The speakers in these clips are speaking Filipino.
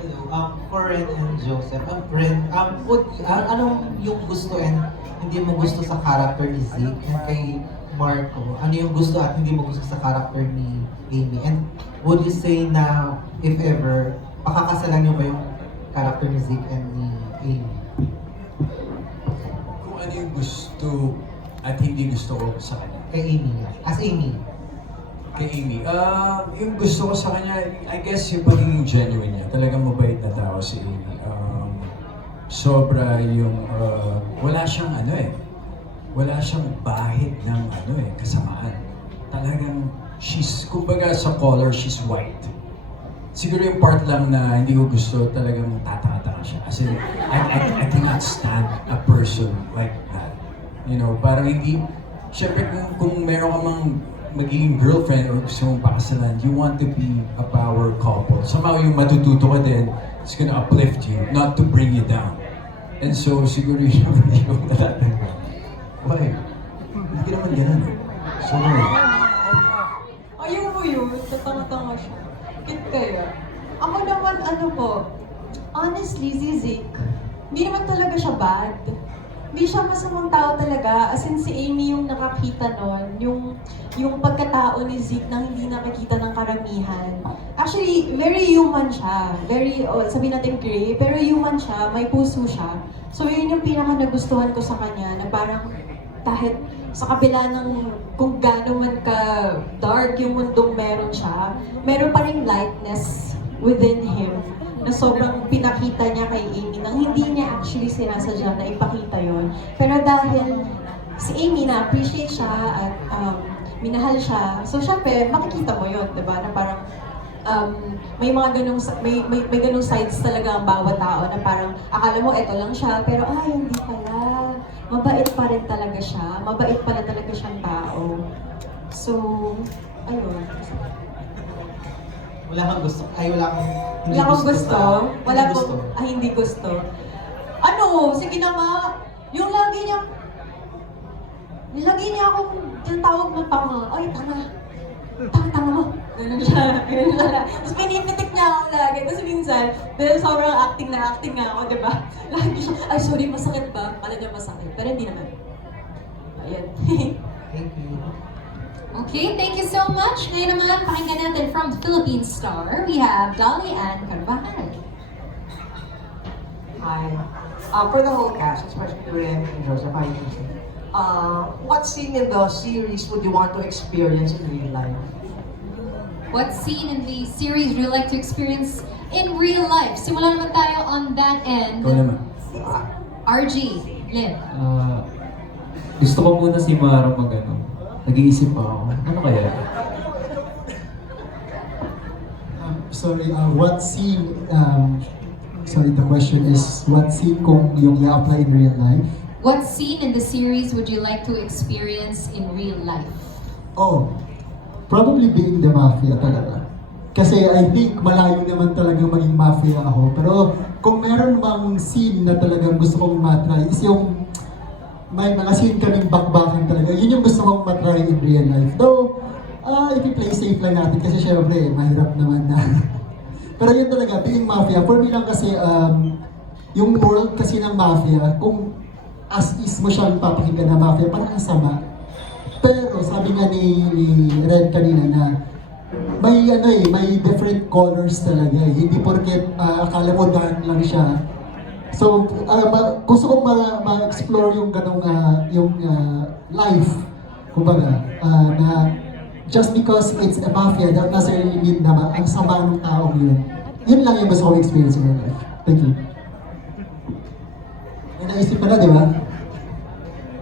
Hello, for Ren and Joseph, Ren, anong yung gusto and hindi mo gusto sa character ni Zeke? And kay Marco, ano yung gusto at hindi mo gusto sa character ni Amy? And would you say na, if ever, pakakasalan niyo ba yung character ni Zeke and ni Amy? Kung ano yung gusto at hindi gusto ko sa kanya. Kay Amy, as Amy. Kay Amy, yung gusto ko sa kanya, I guess yung pagiging genuine niya. Talagang mabait na tao si Amy. Sobra yung, wala siyang wala siyang bahid ng kasamaan. Talagang, kumbaga sa color, she's white. Siguro yung part lang na hindi ko gusto, talagang tatanga-tanga siya. As in, I cannot stand a person like that. You know, parang hindi, syempre kung meron ka mang magiging girlfriend or gusto mong pakasalan, you want to be a power couple. Somehow yung matututo ka din, it's gonna uplift you, not to bring you down. And so, siguro yun yung hindi ko natatanggap. Why? Hindi naman ganun. Sorry. Ayaw mo yun, tatanga-tanga siya. Kit kaya. Ako naman, honestly, si Zeke, hindi naman talaga siya bad. Hindi siya masamang tao talaga. As in, si Amy yung nakakita nun, yung pagkatao ni Zeke na hindi nakikita ng karamihan. Actually, very human siya. Very, sabihin natin gray, pero human siya, may puso siya. So yun yung pinaka nagustuhan ko sa kanya, na parang kahit sa kabila ng kung gaano man ka dark yung mundong meron siya, meron pa ring lightness within him na sobrang pinakita niya kay Amy nang hindi niya actually sinasadya na ipakita yon. Pero dahil si Amy na-appreciate siya at minahal siya, so syempre makikita mo yon, diba? Na parang may mga may ganung sides talaga ang bawat tao na parang akala mo eto lang siya, pero hindi pala. Mabait pa rin talaga siya. Mabait pala talaga siyang tao. So, ayun. Wala kang gusto? Ay, wala kang hindi Wala akong gusto. Wala hindi gusto. akong, hindi gusto. Sige na nga. Yung lagi niya akong tinatawag ng tanga. Ay, tanga. Tanga mo. Ganun siya. Ganun siya. Tapos pinipitik niya ako lagi. Tapos minsan, dahil sobrang acting nga ako, di ba? Lagi siya, ay sorry, masakit ba? Kala niya masakit. Pero hindi naman. Ayan. Thank you. Okay, thank you so much. Ngayon naman, pakinggan natin from Philippine Star, we have Dolly Ann Carvajal. Hi. For the whole cast, especially Ren and Joseph, how you can say, what scene in the series would you want to experience in real life? What scene in the series would you like to experience in real life? Simulan naman tayo on that end. Ikaw naman. RG, Lynn. Gusto ko muna si Mara nag-iisip pa ako. Ano kaya? What scene, the question is, what scene kung yung i-apply in real life? What scene in the series would you like to experience in real life? Oh, probably being the mafia talaga. Kasi I think malayo naman talaga maging mafia ako. Pero kung meron mang scene na talagang gusto kong matry, is yung may mga scene kaming bakbakan talaga. Yun yung gusto kong matry in real life. Though, i-play safe lang natin kasi syempre, mahirap naman na. Pero yun talaga, being mafia. For me lang kasi, yung world kasi ng mafia, kung as is mo siyang papakinggan na mafia, parang ang sama. Pero sabi nga ni Red kanina na may different colors talaga eh. Hindi porket akala mo dark lang siya. So, gusto kong ma-explore yung ganong life, kumbaga, na just because it's a mafia, that doesn't really mean na ang sama ng taong yun. Yun lang yung gusto kong experience in my life. Thank you. May naisip ka na, di ba?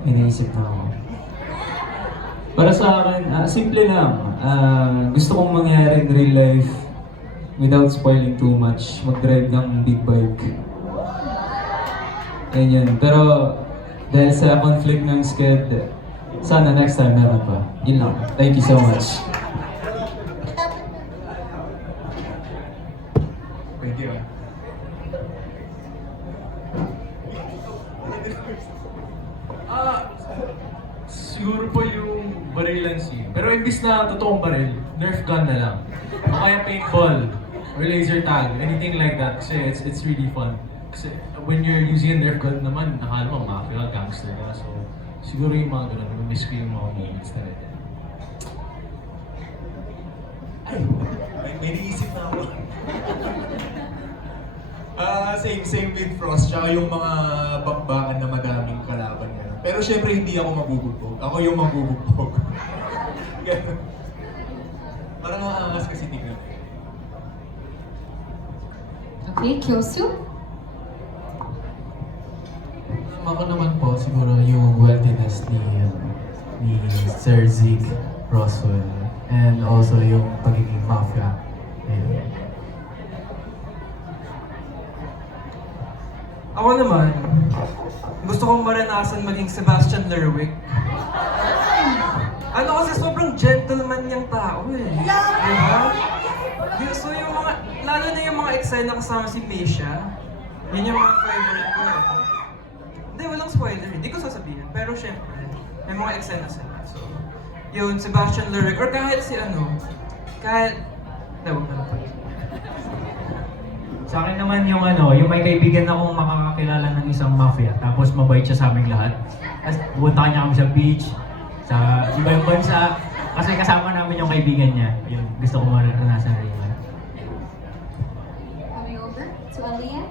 May naisip na ako. Para sa akin, simple lang. Gusto kong mangyari in real life without spoiling too much. Mag-drive ng big bike. Yan yun. Pero dahil sa conflict ng sked, sana next time meron pa. Yun lang. Thank you so much. Thank you. Siguro po yung barilan scene. Pero imbis na totoong baril, Nerf gun na lang. O kaya paintball. or laser tag, anything like that. Kasi it's really fun. Kasi when you're using a Nerf gun naman, nakala mo mafia, gangster ka. So, siguro yung mga ganun, miss ko yung mga moments na ganyan. Ay, may naisip na ako. Same with Frost, tsaka yung mga bakbakan na madaming kalaban niya. Pero syempre hindi ako mabubugbog. Ako yung mabubugbog. Ganun. Parang aangas kasi tignan. Okay, Kyosu? Ako naman po, siguro yung wealthiness ni Sir Zeke Roswell and also yung pagiging mafia. Ayun. Ako naman, gusto kong maranasan maging Sebastian Lerwick. Ano kasi sobrang gentleman niyang tao eh. Diba? So yung mga, lalo na yung mga eksena kasama si Misha, yun yung mga favorite ko eh. Hindi, walang spoiler, hindi ko sasabihin. Pero syempre, may mga eksena sila. So, yun, Sebastian Lerwick, or kahit si kahit, huwag na lang pala. Sa akin naman yung yung may kaibigan akong makakakilala ng isang mafia, tapos mabait siya sa aming lahat. Tapos pupunta niya kami sa beach, sa ibang bansa, kasi kasama namin yung kaibigan niya. Yun, gusto ko maranasan rin yun. Coming over to Aliyah.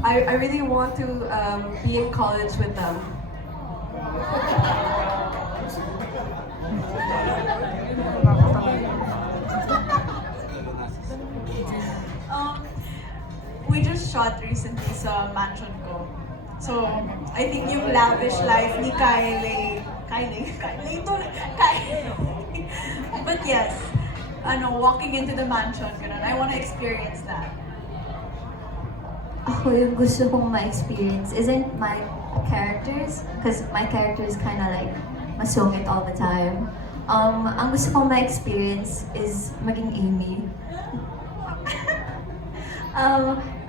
I really want to be in college with them. We just shot recently sa mansion ko. So, I think yung lavish life ni Kylie. But yes, walking into the mansion, ganun. I want to experience that. Ako yung gusto kong ma-experience isn't my characters, because my character is kind of like masungit all the time. Ang gusto kong ma-experience is maging Amy.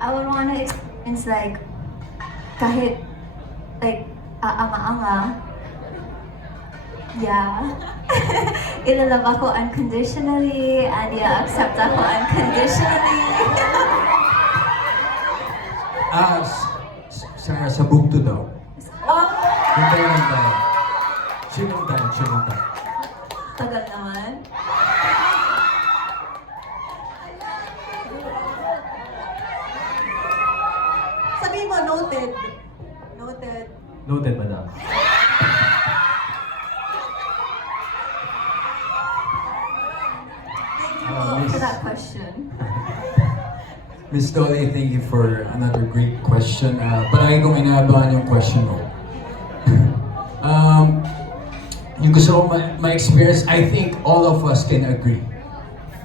I would want to experience like kahit like aanga-anga. Yeah. Ilalove ako unconditionally and i-accept ako unconditionally. Sa bugto daw. Oh, Yung tayo. Sinong tayo. tagal naman. Sabihin mo, noted. Noted. Noted, madam. For that question. Miss Dolly, thank you for another great question. Palagi kong inaabangan yung question mo. Yung gusto kong ma-experience, I think all of us can agree.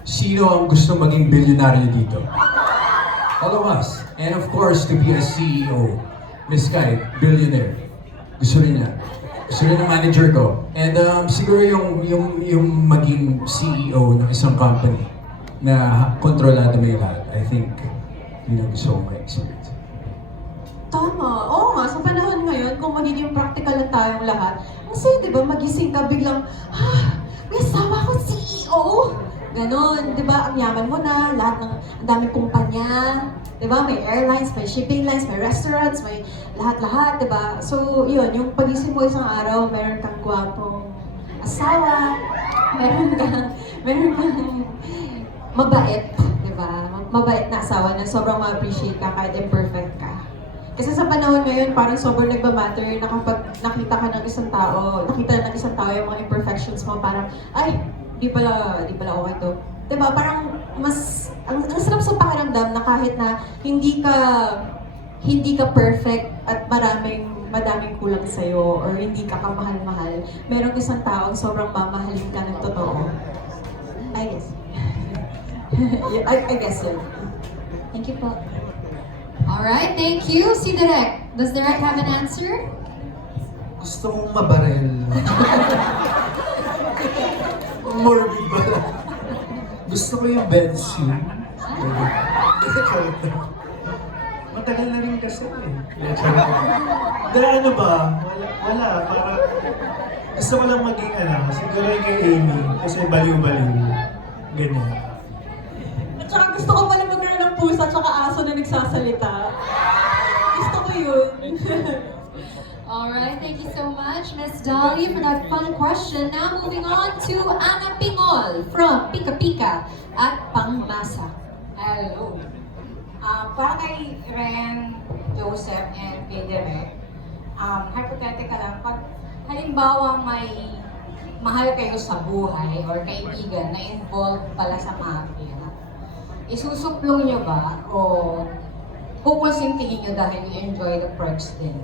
Sino ang gusto maging bilyonaryo dito? All of us. And of course, to be a CEO. Miss Kai, billionaire. Gusto rin niya. Gusto rin ng manager ko. And siguro yung maging CEO ng isang company na kontrolado mo yung lahat. I think yun ang gusto kong ma-experience. Tama. Oo nga, sa panahon ngayon, kung magiging practical na tayong lahat, kasi di ba magising ka biglang, may asawa akong CEO! Ganon, di ba? Ang yaman mo na, lahat ng, ang daming kumpanya, di ba? May airlines, may shipping lines, may restaurants, may lahat-lahat, di ba? So, yun, yung pagising mo isang araw, meron kang gwapong asawa, meron kang mabait, di ba? Mabait na asawa na sobrang ma-appreciate ka kahit imperfect ka. Kasi sa panahon ngayon, parang sobrang nagmamatter na kapag nakita ka ng isang tao, yung mga imperfections mo, parang, ay, di pala okay to. Diba? Parang mas, ang sarap sa pakiramdam na kahit na hindi ka perfect at madaming kulang sa'yo or hindi ka kamahal-mahal, merong isang taong sobrang mamahalin ka ng totoo. I guess. I guess yun. Thank you po. Alright, thank you. Si Direk. Does Direk have an answer? Gusto kong mabarel. Morbid ba? Gusto ko yung bed scene. tagal na rin kasi eh. Dahil ano ba? Wala. Para gusto ko lang maging siguro yung kay Amy. Kasi baliw-baliw. Ganyan. At saka gusto ko pala magkaroon ng pusa at saka aso na nagsasalita. Gusto ko yun. Alright, thank you so much, Miss Dolly, for that fun question. Now moving on to Ana Pingol from Pika Pika at Pangmasa. Hello. Para kay Ren, Joseph, and kay Derek, hypothetical lang, pag halimbawa may mahal kayo sa buhay or kaibigan na involved pala sa mafia, isusuplong nyo ba o pupusintihin nyo dahil you enjoy the perks din?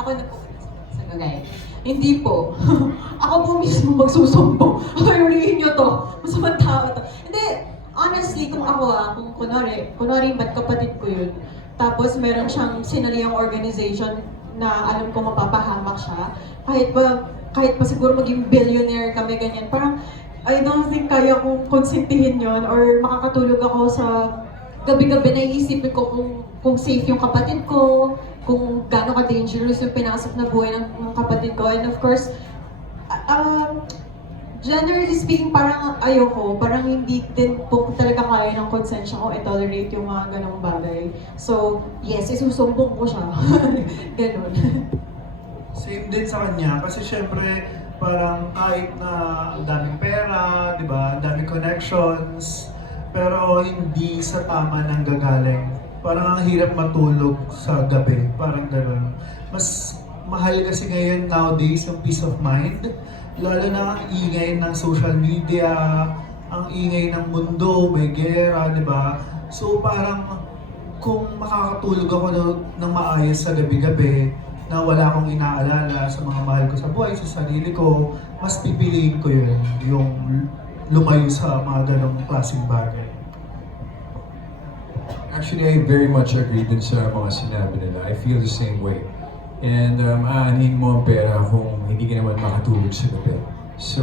Ako na po. Okay. Hindi po. Ako po mismo magsusumpo. Ayurihin nyo to. Masamang tao to. Hindi, honestly, kung ako kung kunwari ba't kapatid ko yun, tapos meron siyang sinaliyang organization na alam ko mapapahamak siya, kahit pa siguro maging billionaire kami ganyan, parang I don't think kaya kong konsentihin yon or makakatulog ako sa gabi-gabi na iisipin ko kung safe yung kapatid ko, kung gaano ka-dangerous yung pinasok na buhay ng kapatid ko. And of course, generally speaking, parang ayoko, parang hindi din po talaga kaya ng konsensya ko i-tolerate yung mga ganong bagay. So, yes, isusumbong ko siya. Ganon. Same din sa kanya. Kasi syempre, parang kahit na ang daming pera, di ba? Ang daming connections, pero hindi sa tama ng gagaling. Parang ang hirap matulog sa gabi. Parang gano'n. Mas mahal kasi ngayon nowadays yung peace of mind. Lalo na ang ingay ng social media, ang ingay ng mundo, may gera, di ba? So parang kung makakatulog ako ng maayos sa gabi-gabi, na wala akong inaalala sa mga mahal ko sa buhay, sa sarili ko, mas pipiliin ko yun, yung lumayo sa mga ganong klaseng bagay. Actually, I very much agree dun sa mga sinabi nila. I feel the same way. And aanin mo ang pera kung hindi ka naman makatulog sa gabi. So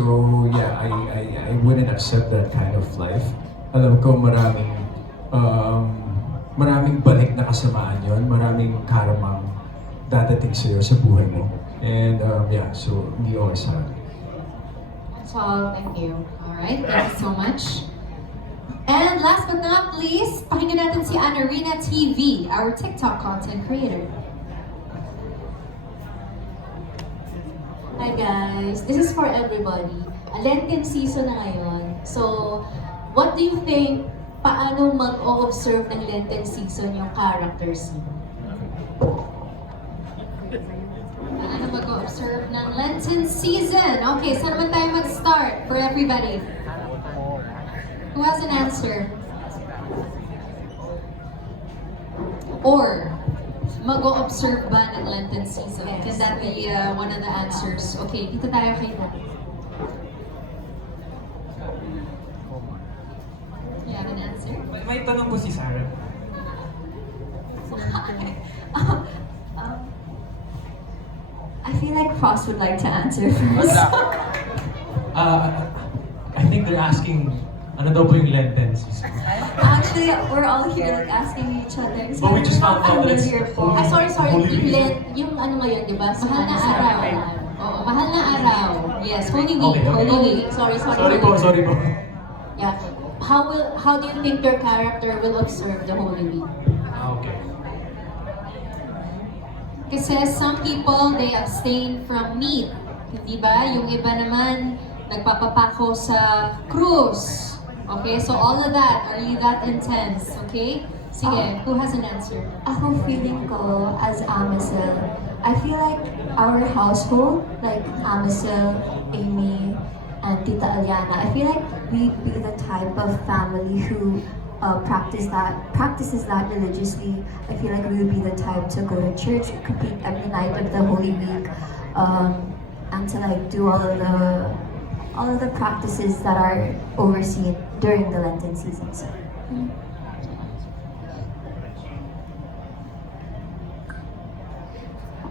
yeah, I wouldn't accept that kind of life. Alam ko maraming balik na kasamaan yon, maraming karamang dadating sa'yo sa buhay mo. And yeah, so hindi ako kasama. That's all. Thank you. Alright, thank you so much. And last but not least, pakinggan natin si Anarina TV, our TikTok content creator. Hi guys, this is for everybody. Lenten season na ngayon. So, what do you think, paano mag-o-observe ng Lenten season yung characters niyo? Paano mag-observe ng Lenten season? Okay, saan naman tayo mag-start for everybody? Who has an answer? Or, mag-o-observe ba ng Lenten season? Can that be one of the answers? Okay, dito tayo kay Dan. You have an answer? May tanong po si Sarah. I feel like Frost would like to answer first. I think they're asking, ano daw po yung Lenten season? Actually, we're all here like asking each other. But we just found out that it's Sorry, Holy yung Week. yung ano ngayon, di ba? Mahal na araw. Oo, mahal na araw. Yes, Holy Week. Okay, okay. Holy Week. Sorry po. Yeah. How do you think your character will observe the Holy Week? Okay. Kasi some people, they abstain from meat. Hindi ba? Yung iba naman, nagpapapako sa cruise. Okay, so all of that, are you that intense? Okay? Sige, who has an answer? Ako feeling ko as Amasil, I feel like our household, like Amasil, Amy, and Tita Aliana, I feel like we'd be the type of family who practices that religiously. I feel like we would be the type to go to church, complete every night of the Holy Week, and to like do all of the practices that are overseen during the Lenten season. So,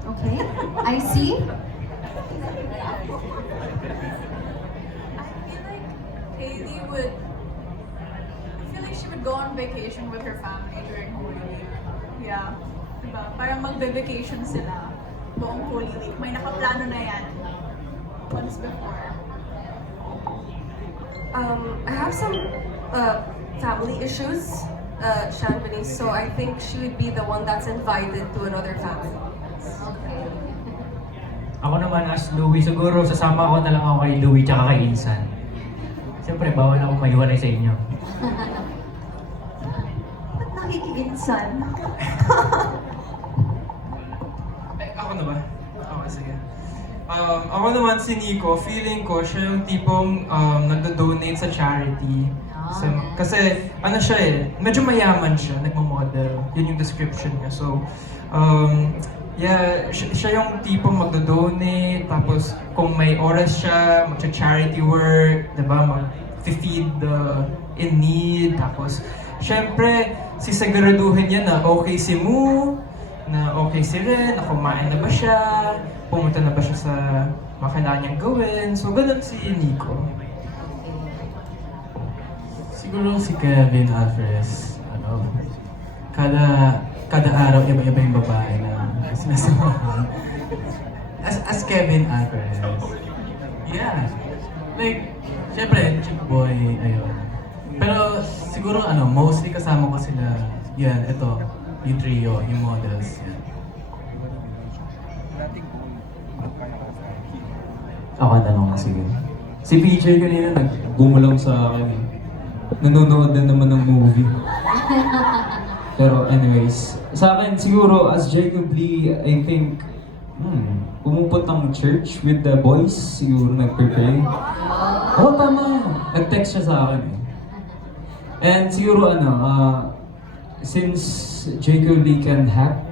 Okay, I see. I feel like she would go on vacation with her family during Holy Week. pamilya. Diba? Para magbe-vacation sila buong Holy Week. May nakaplano na yan. Once before. I have some family issues, Shanbani, so I think she would be the one that's invited to another family. Ako naman as Louie, siguro sasama ko na lang ako kay Louie tsaka kay Insan. Siyempre, bawal ako maiwalay sa inyo. Ba't nakikiinsan? Ako na ba? Okay, sige. Ako naman si Nico, feeling ko siya yung tipong nagdo-donate sa charity. So, kasi ano siya eh, medyo mayaman siya, nagmo-model. Yun yung description niya. So, yeah, siya yung tipong magdo-donate, tapos kung may oras siya, mag-charity work, diba, mag-feed the in need, tapos syempre, sisiguraduhin niya na okay si Mu, na okay si Ren, na kumain na ba siya, pumunta na ba siya sa mga kailangan niyang gawin. So, ganun si Nico. Siguro si Kevin Alvarez, kada araw iba-iba yung babae na sinasamahan. As Kevin Alvarez. Yeah. Like, syempre, chick boy, ayun. Pero siguro mostly kasama ko sila, yan, ito, yung trio, yung models, yan. Ako na lang sige. Si PJ kanina nagbumulong sa akin eh. Nanonood na naman ng movie. Pero anyways, sa akin siguro as Jacob Lee, I think, pumupot ng church with the boys, siguro nag-prepare. Oo, tama. Nag-text siya sa akin eh. And siguro since Jacob Lee can hack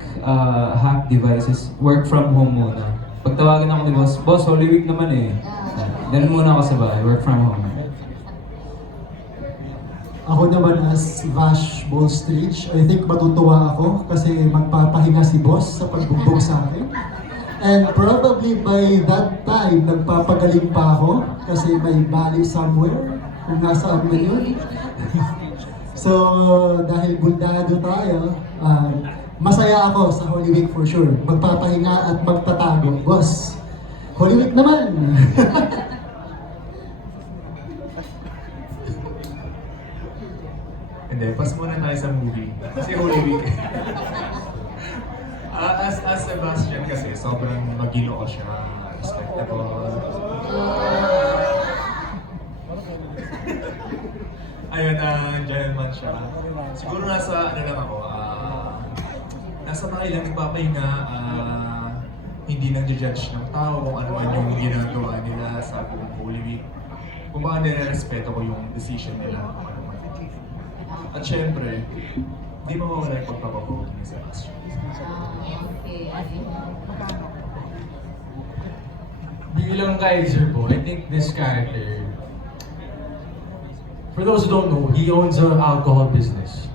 devices, work from home muna. Pagtawagan ako ni boss, Holy Week naman eh. Ganun muna ako sa bahay, work from home. Ako naman as Vash Ballstridge, I think matutuwa ako kasi magpapahinga si boss sa pagbugbog sa akin. And probably by that time, nagpapagaling pa ako kasi may bali somewhere kung nasaan man yun. So, dahil bundado tayo, masaya ako sa Holy Week for sure. Magpapahinga at magtatago. Boss, Holy Week naman! Hindi, pas muna tayo sa movie. Kasi Holy Week. As Sebastian kasi, sobrang magino ko siya. Respectable. Ayun, gentleman siya. Siguro nasa, lang ako, nasa bahay lang nagpapahinga, hindi nang judge ng tao kung ano man yung ginagawa nila sa buong Holy Week. Kung baka nire-respeto ko yung decision nila. At syempre, di mawawala yung pagpapaboto ni Sebastian. Bilang kaiser po, I think this character, for those who don't know, he owns an alcohol business.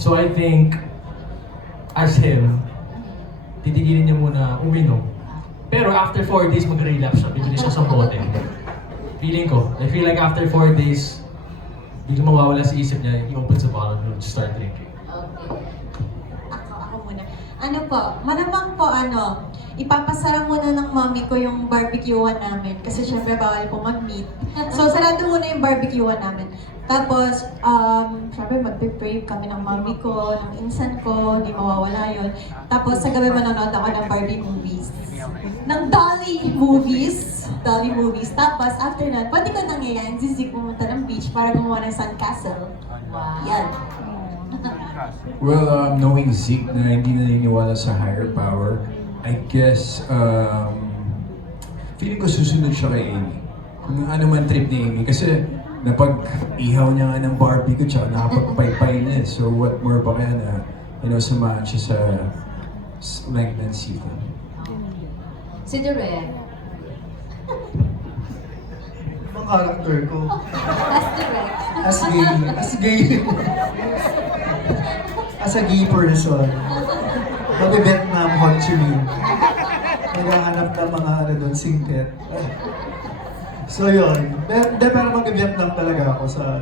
So I think, as him, titigilin niya muna uminom. Pero after 4 days, mag-relapse siya. Bibili siya sa bote. Feeling ko, I feel like after 4 days, biglang mawawala sa isip niya, he opens a bottle and start drinking. Ako muna. Ano po, malamang po ipapasara muna ng mommy ko yung barbecuean namin kasi syempre bawal po mag-meet. So sarado muna yung barbecuean namin. Tapos, syempre magpe-pray kami ng mommy ko, ng insan ko, di mawawala yun. Tapos sa gabi manonood ako ng Barbie movies. Ng Dolly movies. Tapos after that, pwede ko nangyayaan, sisig pumunta ng beach para gumawa ng sandcastle. Yan. Well, knowing Zeke na hindi naniniwala sa higher power, I guess, feeling ko susunod siya kay Amy. Kung ano man trip ni Amy. Kasi napag-ihaw niya nga ng barbecue tsaka nakapagpaypay na eh. So what more pa kaya na, samahan siya sa length ng season. Si Direk. Ang character ko. As Direk. As a gay person. Mag-Vietnam, Ho Chi Minh. Maghahanap ng mga doon, singket. So yun. Pero mag-Vietnam talaga ako sa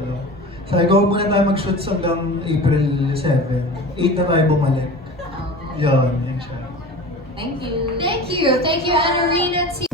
Sabi ko, huwag muna tayo mag-shoots hanggang April 7. 8 na tayo bumalik. Yun siya. Thank you. Thank you, Anarina T.